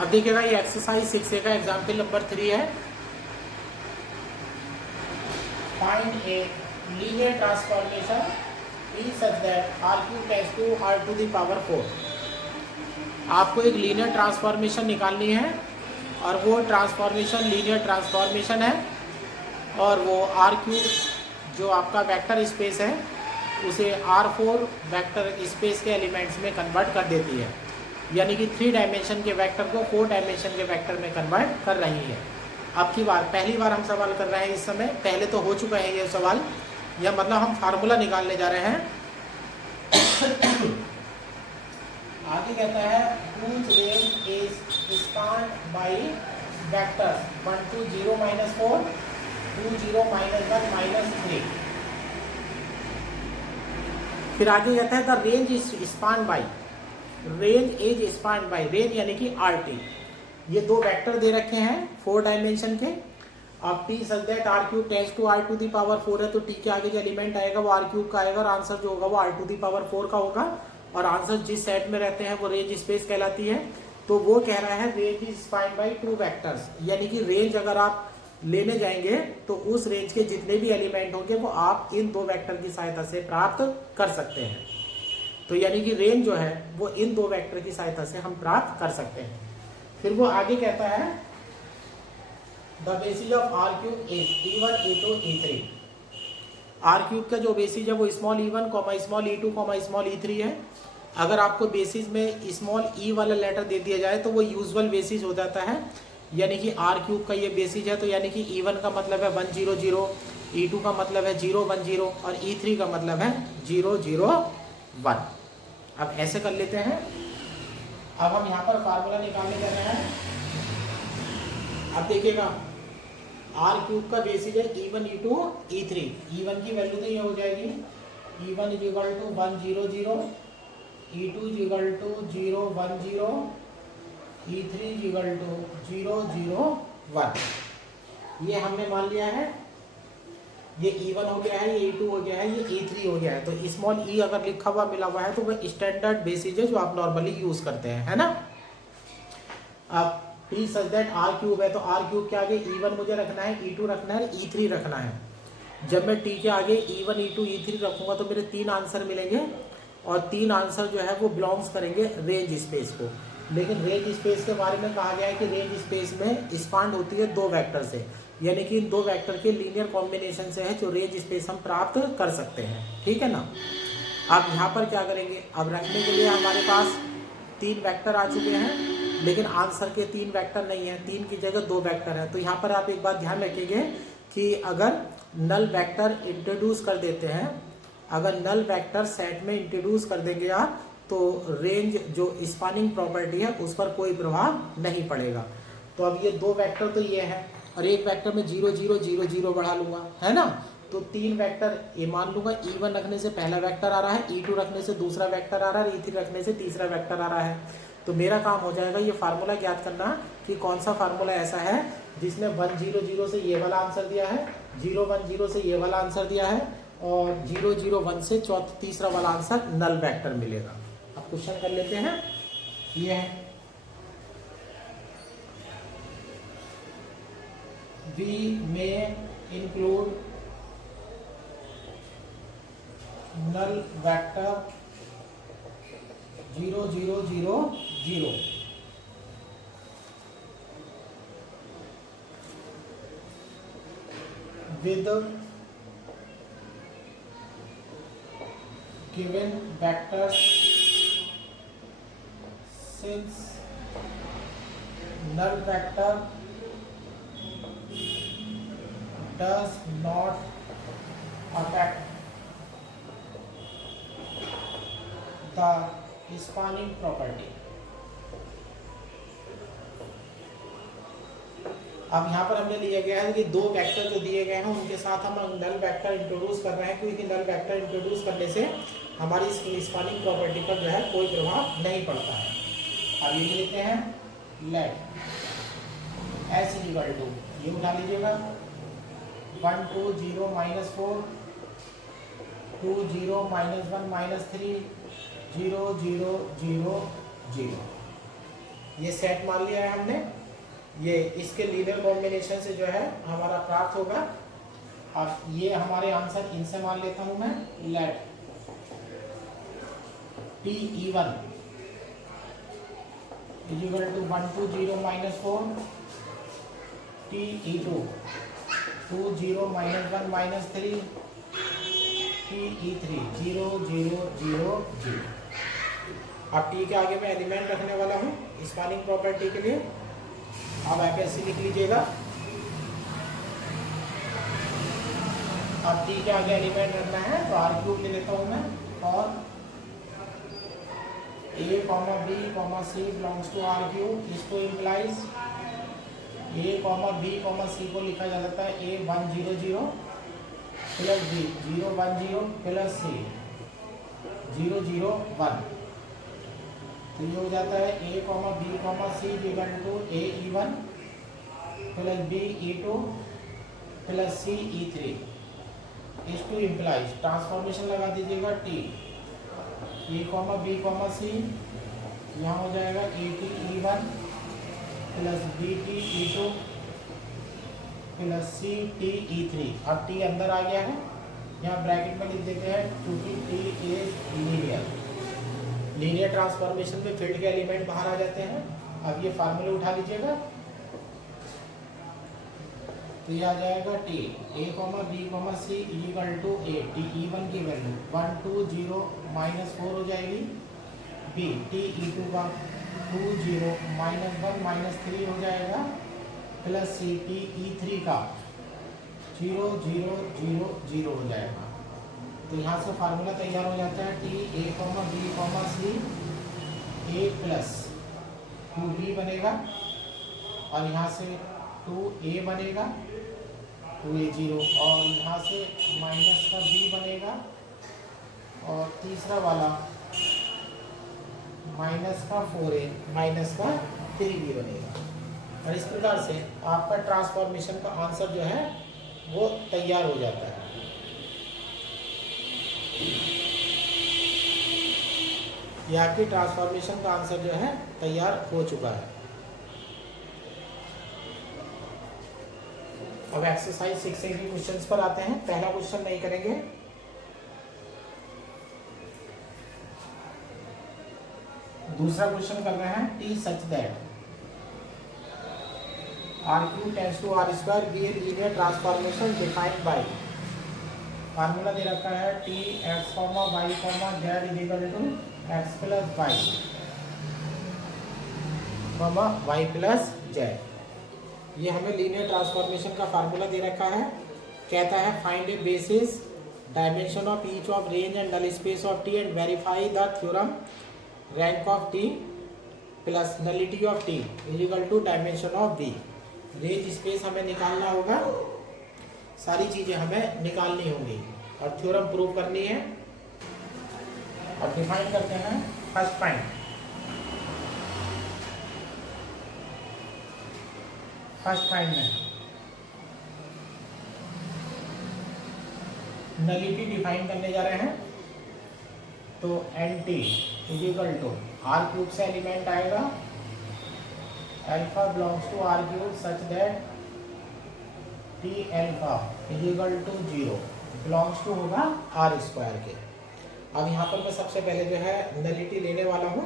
अब देखिएगा ये एक्सरसाइज 6A का एग्जाम्पल नंबर 3 है। Find a linear transformation E such that r cube tends to r to the power 4। आपको एक लीनियर ट्रांसफॉर्मेशन निकालनी है और वो ट्रांसफॉर्मेशन लीनियर ट्रांसफॉर्मेशन है और वो r क्यूब जो आपका वेक्टर स्पेस है उसे R4 वेक्टर स्पेस के एलिमेंट्स में कन्वर्ट कर देती है, यानी कि 3 डायमेंशन के वेक्टर को 4 डायमेंशन के वेक्टर में कन्वर्ट कर रही है। अब की बार पहली बार हम सवाल कर रहे हैं इस समय, पहले तो हो चुका है ये सवाल, यह मतलब हम फार्मूला निकालने जा रहे हैं। आगे कहता है whose range is spanned by vectors 1 2 0 -4 2 0 -1 -3। फिर आगे कहता है the range is span by, range is span by, range यानी कि RT। ये दो वेक्टर दे रखे हैं 4 डायमेंशन के। अब T such that R cube tends to R to the power 4 है, तो T के आगे जो एलिमेंट आएगा वो R क्यूब का आएगा और आंसर जो होगा वो R टू दी पावर 4 का होगा। और आंसर जिस सेट में रहते हैं वो रेंज स्पेस कहलाती है। तो वो कह रहा है range is span by 2 vectors, यानी कि रेंज अगर आप लेने जाएंगे तो उस रेंज के जितने भी एलिमेंट होंगे वो आप इन 2 वेक्टर की सहायता से प्राप्त कर सकते हैं। तो यानी कि रेंज जो है वो इन 2 वेक्टर की सहायता से हम प्राप्त कर सकते हैं। फिर वो आगे कहता है the basis of R cube is E1 E2 E3। R cube का जो बेसिस है वो small E1 small E2 small E3 है। अगर आपको बेसिस में स्मॉल E वाला लेटर दे दिया जाए तो वो यूजुअल बेसिस हो जाता है, यानी कि R क्यूब का ये बेसिस है, तो यानी कि E1 का मतलब है 1 0 0, E2 का मतलब है 0 1 0 और E3 का मतलब है 0 0 1। अब ऐसे कर लेते हैं। अब हम यहाँ पर फार्मूला निकालने जा रहे हैं। अब देखिएगा R क्यूब का बेसिस है E1 E2 E3। E1 की वैल्यू तो ये हो जाएगी E1 is equal to 1 0 0, E2 is equal to 0 1 0, E3 is equal to 0 0 1। ये हमने मान लिया है, ये E1 हो गया है, ये E2 हो गया है, ये E3 हो गया है। तो स्मॉल e अगर लिखा हुआ मिला हुआ है तो वह स्टैंडर्ड बेसिस है जो आप नॉर्मली यूज करते हैं, है ना। अब T such that R cube है, तो R क्यूब के आगे E1 मुझे रखना है, E2 रखना है, E3 रखना है। जब मैं T के आगे E1 E2 E3 रखूंगा तो मेरे 3 आंसर मिलेंगे और 3 आंसर जो है वो बिलोंग्स करेंगे रेंज स्पेस को। लेकिन रेंज स्पेस के बारे में कहा गया है कि रेंज स्पेस में स्पांड होती है 2 वेक्टर से, यानी कि इन 2 वेक्टर के लीनियर कॉम्बिनेशन से है जो रेंज स्पेस हम प्राप्त कर सकते हैं, ठीक है ना। अब यहाँ पर क्या करेंगे, अब रखने के लिए हमारे पास 3 वेक्टर आ चुके हैं, लेकिन आंसर के 3 वेक्टर नहीं है, 3 की जगह 2 वेक्टर है। तो यहाँ पर आप एक बात ध्यान रखेंगे कि अगर नल वेक्टर इंट्रोड्यूस कर देते हैं, अगर नल वेक्टर सेट में इंट्रोड्यूस कर देंगे आप, तो रेंज जो स्पानिंग प्रॉपर्टी है उस पर कोई प्रभाव नहीं पड़ेगा। तो अब ये 2 वेक्टर तो ये है और एक वेक्टर में 0 0 0 0 बढ़ा लूंगा, है ना। तो 3 वेक्टर ये मान लूंगा, E1 रखने से पहला वेक्टर आ रहा है, E2 रखने से दूसरा वेक्टर आ रहा है, E3 रखने से तीसरा वेक्टर आ रहा है। तो मेरा काम हो जाएगा ये फार्मूला ज्ञात करना कि कौन सा फार्मूला ऐसा है जिसमें 1 0 0 से ये वाला आंसर दिया है, 0 1 0 से ये वाला आंसर दिया है और 0 0 1 से तीसरा वाला आंसर नल वेक्टर मिलेगा। अब क्वेश्चन कर लेते हैं। ये है we may include null vector 0 0 0 0 with given vectors since null vector does not affect the spanning property। अब यहाँ पर हमने लिया गया है कि 2 वेक्टर जो दिए गए हैं उनके साथ हम नल वेक्टर इंट्रोड्यूस कर रहे हैं, क्योंकि नल वेक्टर इंट्रोड्यूस करने से हमारी स्पानिंग प्रॉपर्टी पर जो है कोई प्रभाव नहीं पड़ता है। अब ये लेते हैं लेट S इक्वल टू, ये उठा लीजिएगा 1 2 0 -4 2 0 -1 -3 0 0 0 0। ये सेट मान लिया है हमने, ये इसके लीनियर कॉम्बिनेशन से जो है हमारा प्राप्त होगा। अब ये हमारे आंसर इनसे मान लेता हूं मैं, late T(E1) is equal to 1 2 0 minus 4, T(E2) 2 0 minus 1 minus 3, T(E3) 0 0 0 0। अब T के आगे मैं एलिमेंट रखने वाला हूँ स्पैनिंग प्रॉपर्टी के लिए। अब आप ऐसे लिख लीजिएगा। अब T के आगे एलिमेंट रखना है तो R³ ले लेता हूँ मैं, और A, B, C belongs to R³, इसको इम्प्लाइज A, B, C को लिखा जा सकता है A 1 0 0 plus B 0 1 0 plus C 0 0 1। तो ये हो जाता है A, B, C equal to A(E1) plus B(E2) plus C(E3), इसको इम्प्लाइज ट्रांसफॉर्मेशन लगा दीजिएगा T A, B, C, यहाँ हो जाएगा A(T)(E1) plus B(T)(E2) plus C(T)(E3). अब T अंदर आ गया है, यहाँ ब्रैकेट में लिख देते हैं क्योंकि T इज लीनियर ट्रांसफॉर्मेशन में फील्ड के एलिमेंट बाहर आ जाते हैं। अब ये फार्मूले उठा लीजिएगा, तो ये आ जाएगा T A, B, C equal to A T(E1) की वैल्यू 1 2 0 माइनस 4 हो जाएगी, B T(E2) का 2 0 माइनस 1 माइनस 3 हो जाएगा, प्लस C T(E3) का 0 0 0 0 हो जाएगा। तो यहाँ से फार्मूला तैयार हो जाता है T A, B, C A plus 2B बनेगा, और यहाँ से 2A बनेगा 2A 0, और यहाँ से माइनस का B बनेगा, और तीसरा वाला माइनस का 4A माइनस का 3B बनेगा। और इस प्रकार से आपका ट्रांसफॉर्मेशन का आंसर जो है वो तैयार हो जाता है। ये आपकी ट्रांसफॉर्मेशन का आंसर जो है तैयार हो चुका है। अब एक्सरसाइज 6 के क्वेश्चंस पर आते हैं। पहला क्वेश्चन नहीं करेंगे, दूसरा क्वेश्चन कर रहे हैं T such that R³ tends to R² be a linear transformation defined by, formula दे रखा है T x, y, z is equal to x plus y plus z। ये हमें लीनियर ट्रांसफॉर्मेशन का फार्मूला दे रखा है। कहता है find a basis dimension of each of range and null space of T and verify the theorem rank of T plus nullity of T is equal to dimension of B। Range space हमें निकालना होगा, सारी चीज़ें हमें निकालनी होंगी और theorem prove करनी है। अब डिफाइन करते हैं फर्स्ट पॉइंट। फर्स्ट पॉइंट में नलिटी डिफाइन करने जा रहे हैं, तो NT is equal to R³ से एलिमेंट आएगा, alpha belongs to R³ such that T alpha is equal to 0 belongs to होगा R² के। अब यहाँ पर मैं सबसे पहले जो है नलिटी लेने वाला हूँ।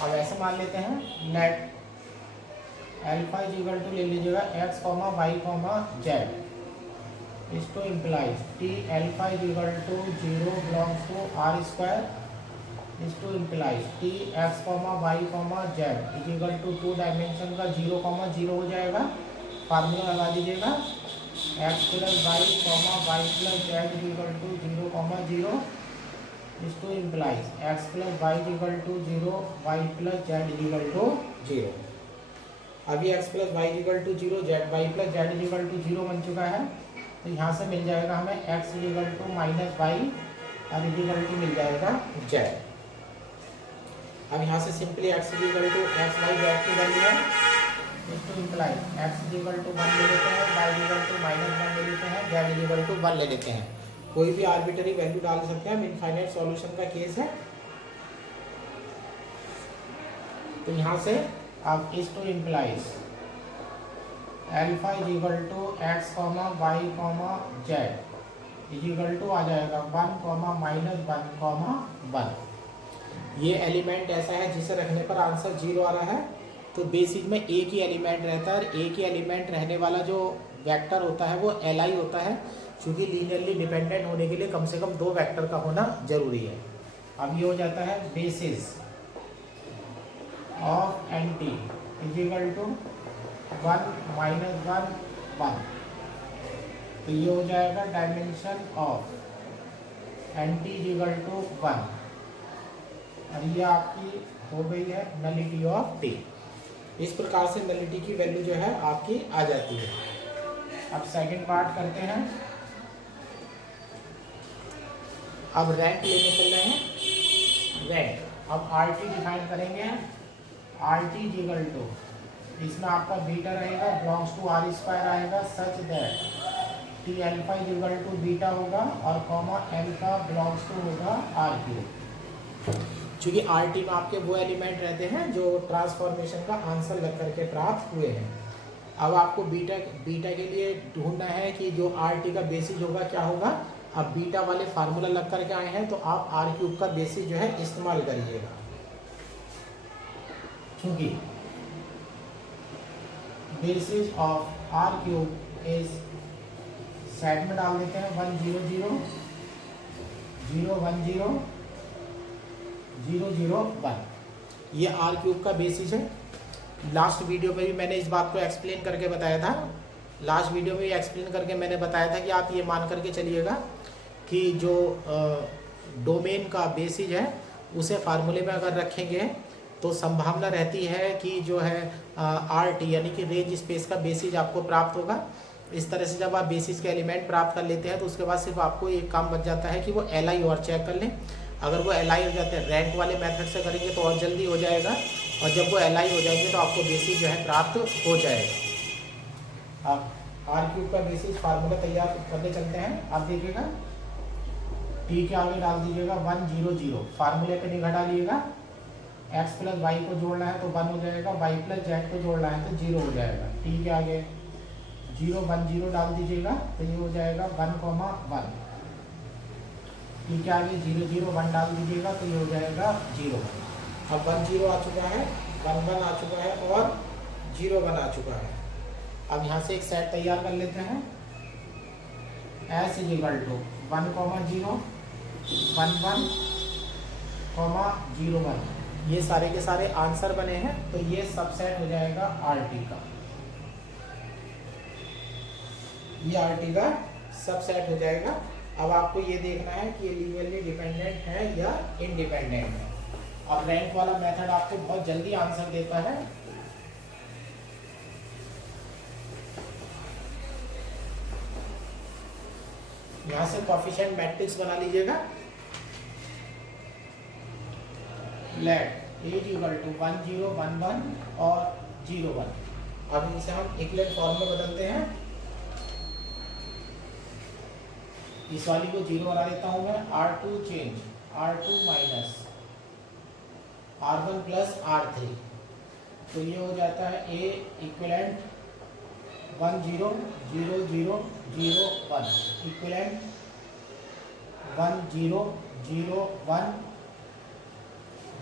अब ऐसे मान लेते हैं let alpha is equal to ले लीजिएगा x, y, z, इसको implies T alpha is equal to 0 belongs to R², इसको implies T x, y, z is equal to 2 dimension का 0, 0 हो जाएगा। फार्मूला लगा दीजिएगा x plus y, y plus z is equal to 0, 0, इसको implies x plus y is equal to 0, y plus z is equal to 0। अभी x plus y equal to 0, z y plus z equal to 0 बन चुका है। तो यहाँ से मिल जाएगा हमें x equal to minus y और इक्वल टू मिल जाएगा z। अब यहाँ से simply x equal to x y z की वैल्यू है, इसको इम्प्लाई x इक्वल टू 1 ले लेते हैं, y इक्वल टू माइनस 1 ले लेते हैं, z इक्वल टू 1 ले लेते हैं। कोई भी आर्बिटरी वैल्यू डाल सकते हैं, हम इनफाइनाइट सॉल्यूशन का केस है। तो यहाँ से अब इस to implies alpha is equal to x comma y comma z is equal to आ जाएगा 1 कॉमा माइनस 1 कॉमा 1। ये एलिमेंट ऐसा है जिसे रखने पर आंसर 0 आ रहा है। तो बेसिक में एक ही एलिमेंट रहता है, एक ही एलिमेंट रहने वाला जो वेक्टर होता है वो Li होता है, क्योंकि लीनियरली डिपेंडेंट होने के लिए कम से कम 2 वेक्टर का होना जरूरी है। अब ये हो जाता है basis of NT is equal to 1 minus 1 1। तो ये हो जाएगा dimension of NT is equal to 1 और ये आपकी हो गई है नलिटी ऑफ T। इस प्रकार से नलिटी की वैल्यू जो है आपकी आ जाती है। अब सेकंड पार्ट करते हैं। अब रैंक लेने चल रहे हैं। रैंक अब RT डिफाइन करेंगे। RT इज इक्वल टू, इसमें आपका बीटा रहेगा बिलोंग्स टू R स्क्वायर आएगा such that T alpha is equal to beta होगा और कॉमा अल्फा बिलोंग्स टू होगा R क्यूब। क्योंकि RT में आपके वो एलिमेंट रहते हैं जो ट्रांसफॉर्मेशन का आंसर लग करके प्राप्त हुए हैं। अब आपको बीटा के लिए ढूंढना है कि जो RT का बेसिस होगा क्या होगा। अब बीटा वाले फार्मूला लग करके आए हैं तो आप R क्यूब का बेसिस जो है इस्तेमाल करिएगा, क्योंकि basis of R cube is set में डाल देते हैं 1 0 0 0 1 0 0 0 1। ये R क्यूब का बेसिस है। लास्ट वीडियो में भी मैंने इस बात को एक्सप्लेन करके बताया था। लास्ट वीडियो में एक्सप्लेन करके मैंने बताया था कि आप ये मान करके चलिएगा कि जो डोमेन का बेसिस है उसे फार्मूले में अगर रखेंगे तो संभावना रहती है कि जो है RT यानी कि रेंज स्पेस का बेसिस आपको प्राप्त होगा। इस तरह से जब आप बेसिस के एलिमेंट प्राप्त कर लेते हैं तो उसके बाद सिर्फ आपको एक काम बच जाता है कि वो Li और चेक कर लें। अगर वो Li हो जाते हैं रैंक वाले मेथड से करेंगे तो और जल्दी हो जाएगा, और जब वो Li हो जाएंगे तो आपको बेसिस जो है प्राप्त हो जाएगा। अब R क्यूब का बेसिस फार्मूला तैयार करने चलते हैं। आप देखिएगा T के आगे डाल दीजिएगा 1 0 0, फार्मूले पे निगाह डालिएगा। x प्लस वाई को जोड़ना है तो 1 हो जाएगा, y प्लस जेड को जोड़ना है तो 0 हो जाएगा। T के आगे 0 1 0 डाल दीजिएगा तो ये हो जाएगा 1 1। T के आगे 0 0 1 डाल दीजिएगा तो ये हो जाएगा 0 1। अब 1 0 आ चुका है, 1 1 आ चुका है और 0 1 आ चुका है। अब यहाँ से एक सेट तैयार कर लेते हैं। S is equal to 1 0 1 1 0 1। ये सारे के सारे आंसर बने हैं तो ये सबसेट हो जाएगा RT का। ये RT का सबसेट हो जाएगा। अब आपको ये देखना है कि ये लीनियरली डिपेंडेंट है या इंडिपेंडेंट है। अब रैंक वाला मेथड आपको बहुत जल्दी आंसर देता है। यहां से कोएफिशिएंट मैट्रिक्स बना लीजिएगा। लेट इज इक्वल टू 1 0 1 1 और 0 1। अब इसे हम इक्विवेलेंट फॉर्म में बदलते हैं। इस वाली को 0 बना देता हूं मैं। R2 change R2 minus R1 plus R3, तो ये हो जाता है A इक्विवेलेंट 1 0 0 0 0 1 इक्विवेलेंट 1 0 0 1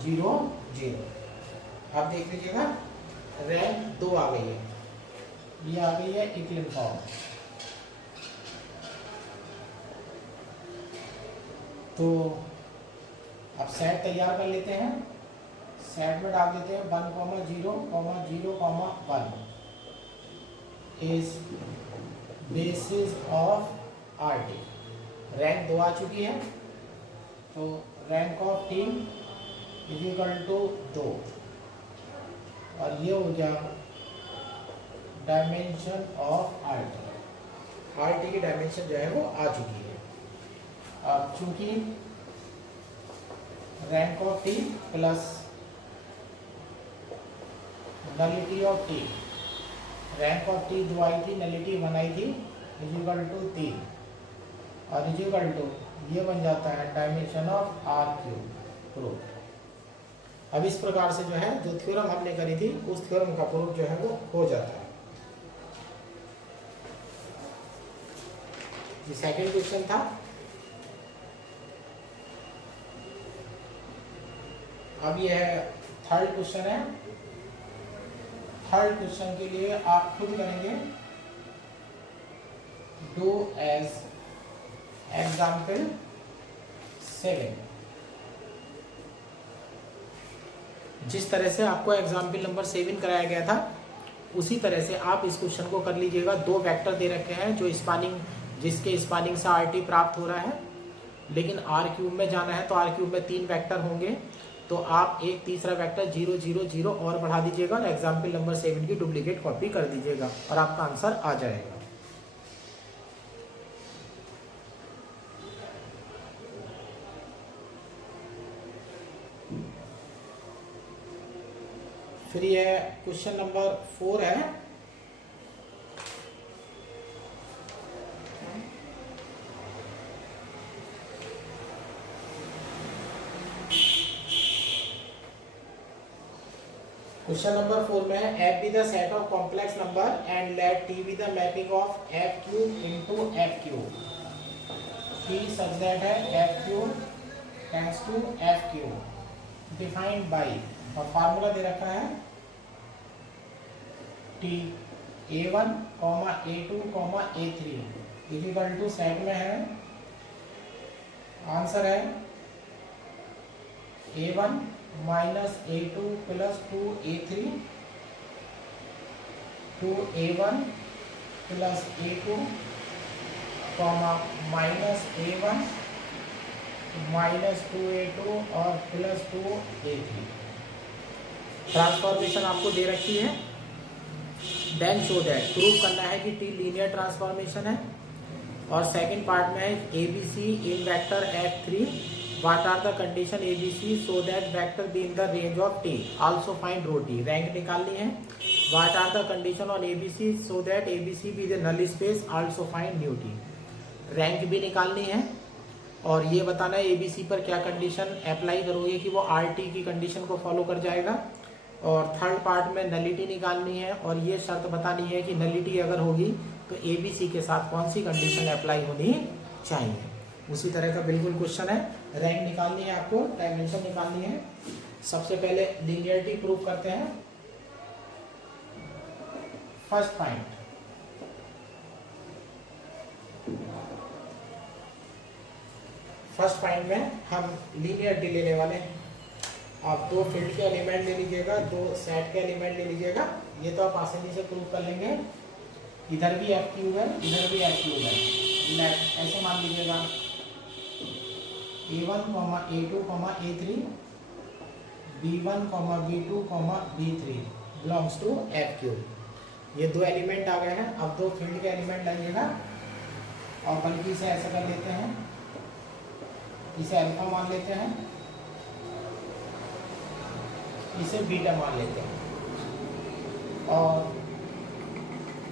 0 0। अब देख लीजिएगा रैंक 2 आ गई है। ये आ गई है इक्विवेलेंट फॉर्म। तो अब सेट तैयार कर लेते हैं। सेट में डाल देते हैं 1 0 0 1 is basis of RT। Rank 2 आ चुकी है तो rank of T is equal to 2 और ये हो गया डायमेंशन ऑफ RT की डायमेंशन जो है वो आ चुकी है। अब चूंकि rank of T plus nullity of T, rank of T 2 आई थी, नलिटी 1 आई थी, इज इक्वल टू 3 और इज इक्वल टू ये बन जाता है dimension of R cube proof. अब इस प्रकार से जो है जो थ्योरम हमने करी थी उस थ्योरम का प्रूफ जो है वो हो जाता है। ये सेकंड क्वेश्चन था। अब ये है थर्ड क्वेश्चन है। थर्ड क्वेश्चन के लिए आप खुद करेंगे। Do as example 7। जिस तरह से आपको एग्जाम्पल नंबर 7 कराया गया था उसी तरह से आप इस क्वेश्चन को कर लीजिएगा। दो वेक्टर दे रखे हैं जो स्पानिंग, जिसके स्पानिंग से RT प्राप्त हो रहा है, लेकिन R क्यूब में जाना है तो R क्यूब में 3 वेक्टर होंगे, तो आप एक तीसरा वेक्टर 0 0 0 और बढ़ा दीजिएगा और एग्जाम्पल नंबर 7 की डुप्लीकेट कॉपी कर दीजिएगा और आपका आंसर आ जाएगा। फिर ये क्वेश्चन नंबर 4 है। क्वेश्चन नंबर 4 में है f be the set of complex number and let t be the mapping of f cube into f cube, t such that है f cube tends to f cube defined by, और formula दे रखा है t a1, a2, a3 equal to set में है। Answer है a1 minus a2 plus 2a3 2a1 plus a2 minus a1 minus 2a2 और plus 2a3। Transformation आपको दे रखी है। देन शो दैट, प्रूव करना है कि टी लीनियर ट्रांसफॉर्मेशन है। और सेकंड पार्ट में है ABC in vector F3, what are the condition ABC so that vector be in the range of T, also find rho T, rank निकालनी है। what are the condition on ABC so that ABC be the null space, also find nu T, rank भी निकालनी है। और ये बताना है ABC पर क्या कंडीशन अप्लाई करोगे कि वो RT की कंडीशन को फॉलो कर जाएगा। और थर्ड पार्ट में नलिटी निकालनी है और ये शर्त बतानी है कि नलिटी अगर होगी तो ABC के साथ कौन सी कंडीशन अप्लाई होनी चाहिए। उसी तरह का बिल्कुल क्वेश्चन है। रैंक निकालनी है आपको, डायमेंशन निकालनी है। सबसे पहले लीनियरिटी प्रूव करते हैं। फर्स्ट पॉइंट, फर्स्ट पॉइंट में हम लीनियरिटी लेने वाले हैं। आप दो फील्ड के एलिमेंट ले लीजिएगा, दो सेट के एलिमेंट ले लीजिएगा। ये तो आप आसानी से प्रूव कर लेंगे। इधर भी F क्यूब है, इधर भी F क्यूब है। लेफ्ट ऐसे मान लीजिएगा A1, A2, A3, B1, B2, B3 belongs to F cube. ये दो एलिमेंट आ गए हैं। अब दो फील्ड के एलिमेंट लगेगा और बल्कि इसे ऐसा कर लेते हैं, इसे अल्फा मान लेते हैं, इसे बीटा मान लेते हैं। और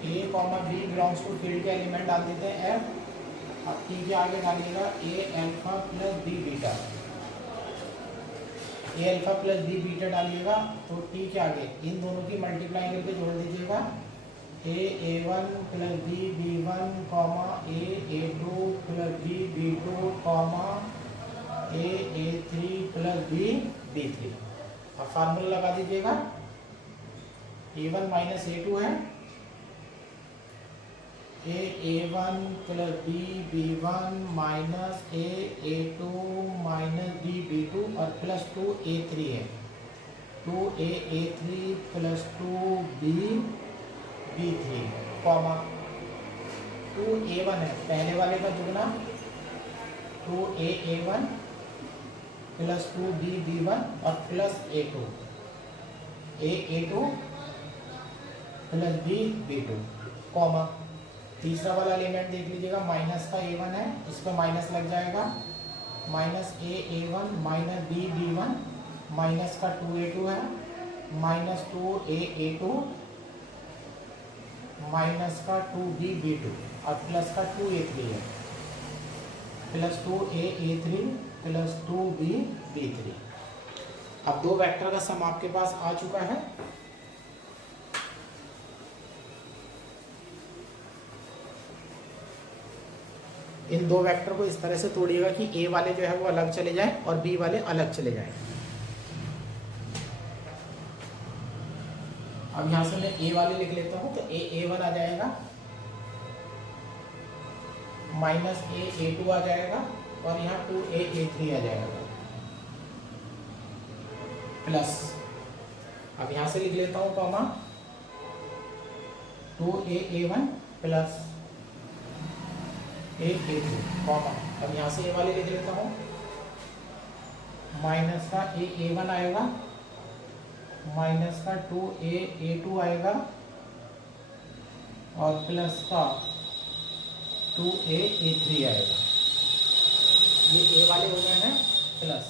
A, B belongs to field के एलिमेंट डाल देते हैं F। अब T के आगे डालिएगा A alpha plus B beta, A alpha plus B beta डालिएगा तो T के आगे इन दोनों की मल्टीप्लाई करके जोड़ दीजिएगा A1 plus B B1 A2 plus B B2 A3 plus B B3। अब फार्मूला लगा दीजिएगा। A1 माइनस A2 है, A1 plus B B1 minus A2 minus B B2 और प्लस 2A3 है, 2A3 plus 2B B3 comma 2A1 है पहले वाले का दुगना, 2A1 प्लस 2B B1 और plus A2 plus B B2 comma तीसरा वाला एलिमेंट देख लीजिएगा, माइनस का A1 है, इस पर माइनस लग जाएगा, minus A1 minus B B1 minus का 2A2 है, माइनस 2A2 माइनस का 2B B2 और प्लस का 2A3 है, plus 2A3 plus 2B B3। अब दो वेक्टर का सम आपके पास आ चुका है। इन दो वेक्टर को इस तरह से तोड़िएगा कि ए वाले जो है वो अलग चले जाएं और बी वाले अलग चले जाएं। अब यहां से मैं ए वाले लिख लेता हूं, तो A1 आ जाएगा, माइनस A2 आ जाएगा, और यहाँ 2A3 आ जाएगा, प्लस, अब यहां से लिख लेता हूं comma, 2A1 plus A3 comma, अब यहां से ए वाले लिख लेता हूं, माइनस का A1 आएगा, माइनस का 2A2 आएगा, और प्लस का 2A3 आएगा। ये ए वाले हो गए हैं प्लस।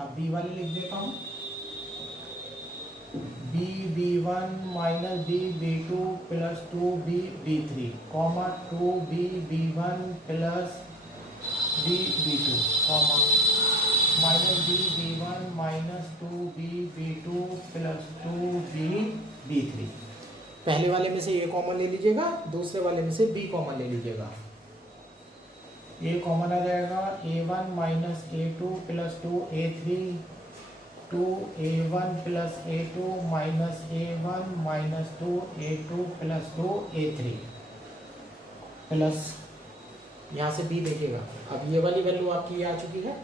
अब बी वाले लिख देता हूँ, B1 minus B2 plus 2B3 comma 2B1 plus B2 comma minus B1 minus 2B2 plus 2B3। पहले वाले में से ए कॉमन ले लीजिएगा, दूसरे वाले में से बी कॉमन ले लीजिएगा। ए कॉमन आ जाएगा, A1 minus A2 plus 2A3, 2A1 plus A2 minus A1 minus 2A2 plus 2A3 plus, यहाँ से बी देखिएगा। अब ये वाली वैल्यू आपकी आ चुकी है।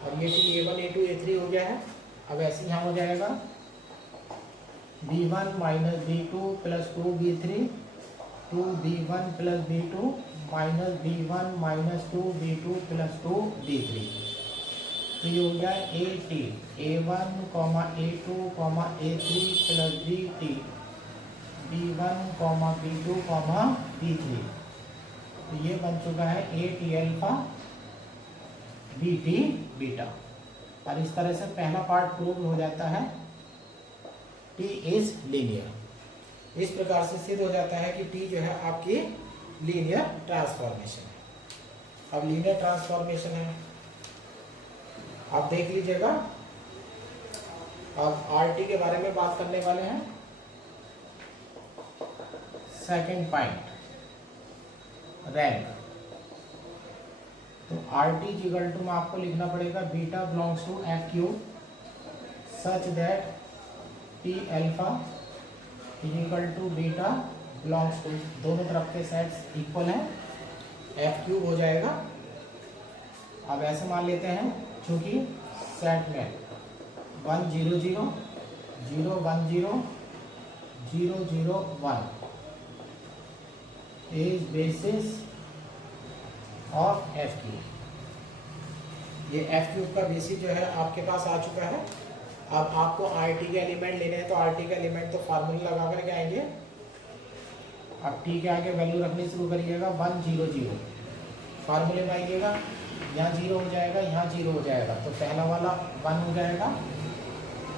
अब ये A1 A2 A3 हो गया है। अब ऐसे यहाँ हो जाएगा, B1 minus B2 plus 2B3, 2B1 plus B2 minus B1 minus 2B2 plus 2B3। तो ये हो गया A1, A2, A3 plus BT, B1, B2, B3। तो ये बन चुका है AT अल्फा BT बीटा। और इस तरह से पहला पार्ट प्रूव हो जाता है, T इज लीनियर। इस प्रकार से सिद्ध हो जाता है कि T जो है आपकी लीनियर ट्रांसफॉर्मेशन है। अब लीनियर ट्रांसफॉर्मेशन है, आप देख लीजिएगा। अब RT के बारे में बात करने वाले हैं। Second point, rank. तो RT इक्वल टू में आपको लिखना पड़ेगा beta belongs to F cube such that T alpha equal to beta belongs to, दोनों तरफ के सेट्स इक्वल हैं, F क्यूब हो जाएगा। अब ऐसे मान लेते हैं, चूंकि सेट में 1 0 0 0 1 0 0 0 1 is basis of F cube. ये F क्यूब का बेसिस जो है आपके पास आ चुका है। अब आपको RT के एलिमेंट लेने हैं, तो RT के एलिमेंट तो फार्मूला लगा करके आएंगे। अब T के आगे वैल्यू रखनी शुरू करिएगा, 1 0 0 फार्मूले में आइएगा, यहाँ 0 हो जाएगा, यहाँ 0 हो जाएगा, तो पहला वाला 1 हो जाएगा,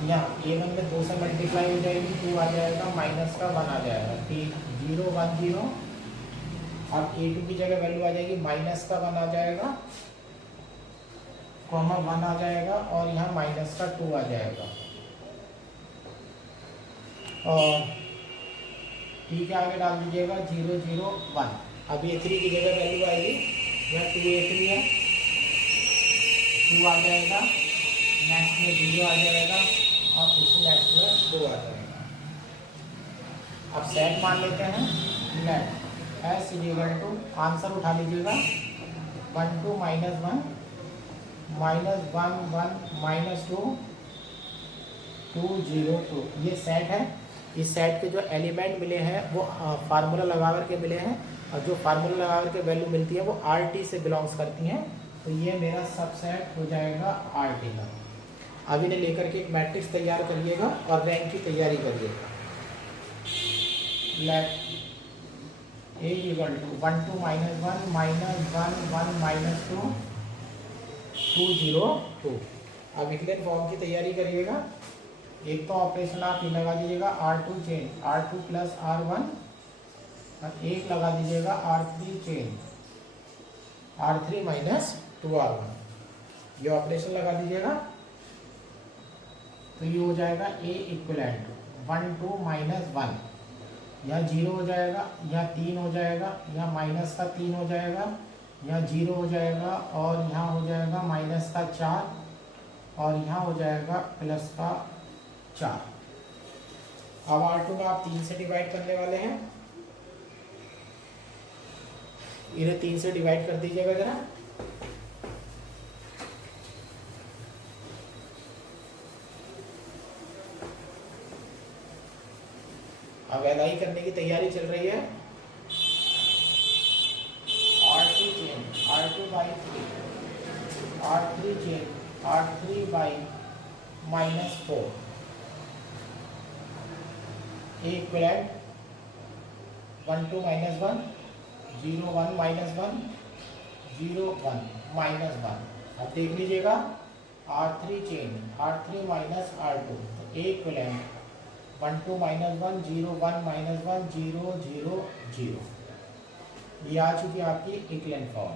यहाँ A1 में 2 से मल्टीप्लाई हो जाएगी, 2 आ जाएगा, माइनस का 1 आ जाएगा, T 0 1 0। अब A2 की जगह वैल्यू आ जाएगी, माइनस का 1 आ जाएगा, कॉमा 1 आ जाएगा, और यहाँ माइनस का 2 आ जाएगा। और T के आगे डाल दीजिएगा 0 0 1। अब A3 की जगह वैल्यू आएगी, यहाँ 2A3 है, 2 आ जाएगा, नेक्स्ट में 0 आ जाएगा, और उस नेक्स्ट में 2 आ जाएगा। अब सेट मान लेते हैं, let S equal to, answer उठा लीजिएगा, 1 2 माइनस 1 माइनस 1 1 माइनस 2 2 0 2। ये सेट है। इस सेट के जो एलिमेंट मिले हैं वो फार्मूला लगा करके मिले हैं, और जो फार्मूला लगा करके वैल्यू मिलती है वो RT से बिलोंग्स करती हैं। तो ये मेरा सबसेट हो जाएगा RT का। अब इन्हें लेकर के एक मैट्रिक्स तैयार करिएगा और रैंक की तैयारी करिएगा। Let A equal to 1 2 minus 1 minus 1 1 minus 2 2 0 2। अब इक्वेशन फॉर्म की तैयारी करिएगा। एक तो ऑपरेशन आप ये लगा दीजिएगा, R2 change R2 plus R1, और एक लगा दीजिएगा R3 change R3 minus 2R1। ये ऑपरेशन लगा दीजिएगा। तो ये हो जाएगा ए इक्विवेलेंट 1 2 माइनस 1, यहाँ 0 हो जाएगा, यहाँ 3 हो जाएगा, यहाँ माइनस का 3 हो जाएगा, यहाँ 0 हो जाएगा और यहाँ हो जाएगा माइनस का 4 और यहाँ हो जाएगा प्लस का 4। अब R2 में आप 3 से डिवाइड करने वाले हैं, इन्हें 3 से डिवाइड कर दीजिएगा जरा। अब LI करने की तैयारी चल रही है। R2 change R2 by 3, R3 change R3 by minus 4, A equivalent 1 2 minus 1 0 1 minus 1 0 1 minus 1। अब देख लीजिएगा R3 change R3 minus R2, तो ए इक्विवेलेंट 1 2 माइनस 1 0 1 माइनस 1 0 0 0। ये आ चुकी है आपकी इक्विवेलेंट फॉर्म।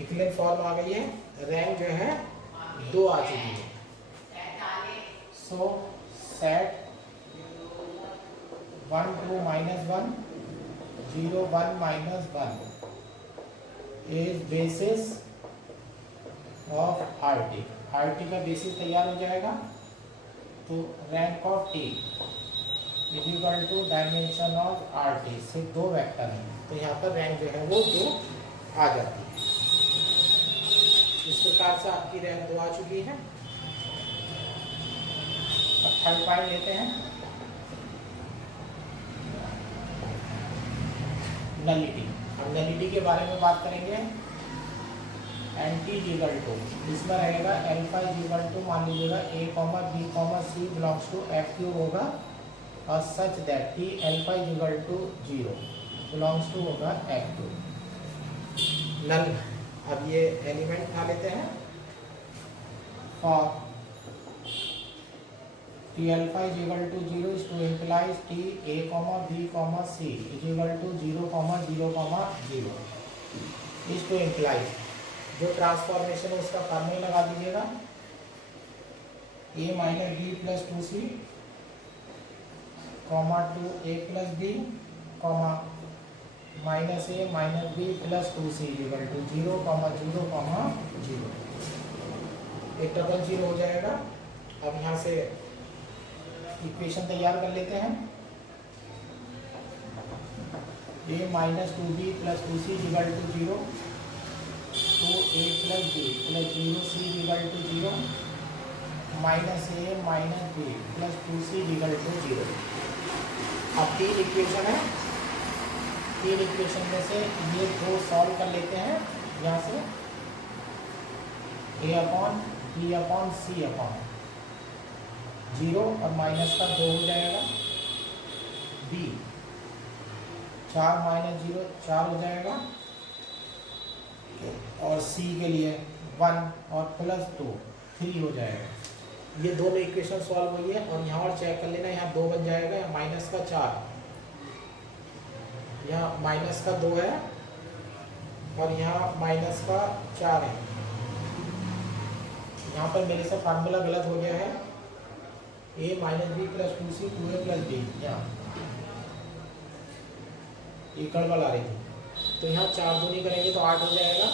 इक्विवेलेंट फॉर्म आ गई है, रैंक जो है 2 आ चुकी है। So set 1 2 minus 1 0 1 minus 1 is basis of RT। RT का बेसिस तैयार हो जाएगा, तो rank of T is equal to dimension of RT। सिर्फ 2 वेक्टर हैं, तो यहाँ पर रैंक जो है वो 2 आ जाती है। इस प्रकार से आपकी रैंक 2 आ चुकी है। अब थर्ड पॉइंट लेते हैं, नलिटी। अब नलिटी के बारे में बात करेंगे। एंटी इक्वल टू, इसमें रहेगा अल्फा इक्वल टू, मान लीजिएगा A, B, C belongs to F³ होगा और such that T alpha equal to 0 belongs to होगा F²। नल, अब ये एलिमेंट उठा लेते हैं। For T alpha is equal to 0 is to implies T A, B, C is equal to 0, 0, 0 is to implies, जो transformation है उसका formula लगा दीजिएगा। A minus B plus 2C comma 2A plus B comma minus A minus B plus 2C equal to 0, 0, 0। एक double 0 हो जाएगा। अब यहाँ से इक्वेशन तैयार कर लेते हैं। A minus 2B plus 2C equal to 0, 2A plus B plus 0C equal to 0 minus A minus B plus 2C equal to 0। अब 3 इक्वेशन है, 3 इक्वेशन में से ये 2 सॉल्व कर लेते हैं। यहाँ से A upon B upon C upon 0 और माइनस का 2 हो जाएगा। B 4 माइनस 0 4 हो जाएगा और C के लिए 1 और प्लस 2 3 हो जाएगा। ये दोनों इक्वेशन सॉल्व हुई है और यहाँ और चेक कर लेना, यहाँ 2 बन जाएगा, यहाँ माइनस का 4, यहाँ माइनस का 2 है और यहाँ माइनस का 4 है। यहाँ पर मेरे से फार्मूला गलत हो गया है। A minus B plus 2C 2A plus B, यहाँ ये गड़बड़ आ रही थी, तो यहाँ 4 दूनी करेंगे तो 8 हो जाएगा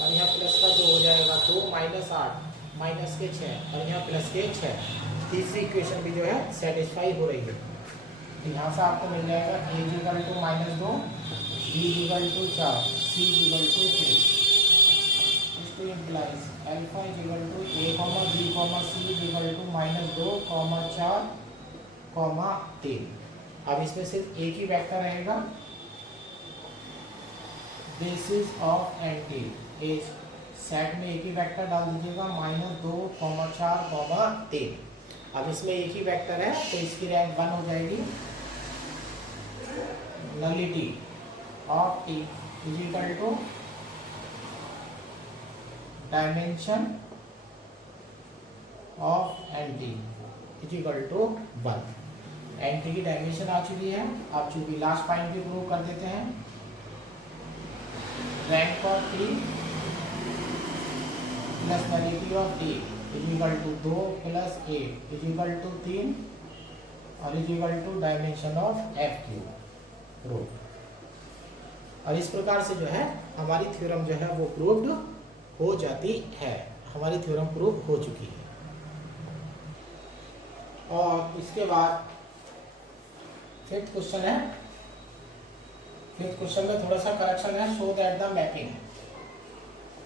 और यहाँ प्लस का 2 हो जाएगा, 2 माइनस 8 माइनस के 6 और यहाँ प्लस के 6। तीसरी इक्वेशन भी जो है सेटिस्फाई हो रही है। तो यहाँ से आपको मिल जाएगा A equal to -2, B equal to 4, C equal to 3। इसको implies alpha equal to A, B, C equal to -2, 4, 3। अब इसमें सिर्फ एक ही वेक्टर रहेगा, basis of NT as. Set में एक ही वेक्टर डाल दीजिएगा, -2, 4, 3। अब इसमें एक ही वेक्टर है तो इसकी रैंक 1 हो जाएगी। Nullity of T is equal to dimension of NT is equal to 1। NT की डायमेंशन आ चुकी है। आप चूंकि लास्ट पॉइंट भी प्रूव कर देते हैं। Rank of T plus nullity of A is equal to 2 plus A is equal to 3 और is equal to dimension of F cube prove. और इस प्रकार से जो है हमारी थ्योरम जो है वो प्रूव्ड हो जाती है, हमारी थ्योरम प्रूव हो चुकी है। और इसके बाद फिफ्थ क्वेश्चन है। फिफ्थ क्वेश्चन में थोड़ा सा करेक्शन है। Show that the mapping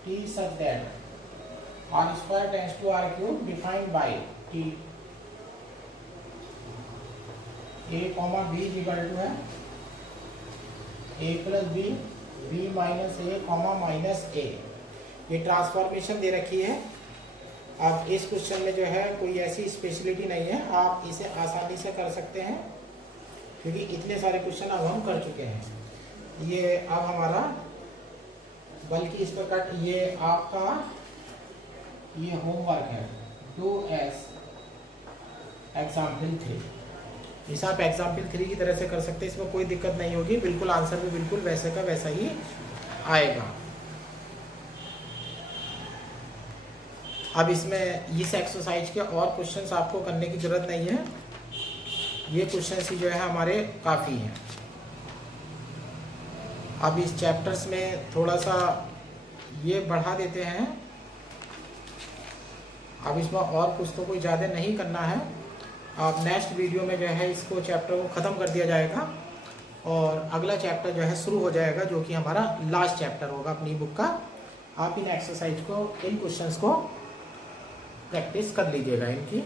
T such that R square tends to R cube defined by T A comma B equal to है A plus B B minus A comma minus A. ये transformation दे रखी है। अब इस question में जो है कोई ऐसी स्पेशलिटी नहीं है, आप इसे आसानी से कर सकते हैं क्योंकि इतने सारे क्वेश्चन अब हम कर चुके हैं। ये अब हमारा बल्कि इस प्रकार ये आपका ये होमवर्क है, डू एस एग्जाम्पल 3। इसे आप एग्जाम्पल 3 की तरह से कर सकते हैं, इसमें कोई दिक्कत नहीं होगी, बिल्कुल आंसर भी बिल्कुल वैसे का वैसा ही आएगा। अब इसमें इस एक्सरसाइज के और क्वेश्चंस आपको करने की जरूरत नहीं है, ये क्वेश्चंस ही जो है हमारे काफ़ी हैं। अब इस चैप्टर्स में थोड़ा सा ये बढ़ा देते हैं। अब इसमें और कुछ तो कोई ज़्यादा नहीं करना है। अब नेक्स्ट वीडियो में जो है इसको चैप्टर को ख़त्म कर दिया जाएगा और अगला चैप्टर जो है शुरू हो जाएगा, जो कि हमारा लास्ट चैप्टर होगा अपनी बुक का। आप इन एक्सरसाइज को, इन क्वेश्चंस को प्रैक्टिस कर लीजिएगा इनकी।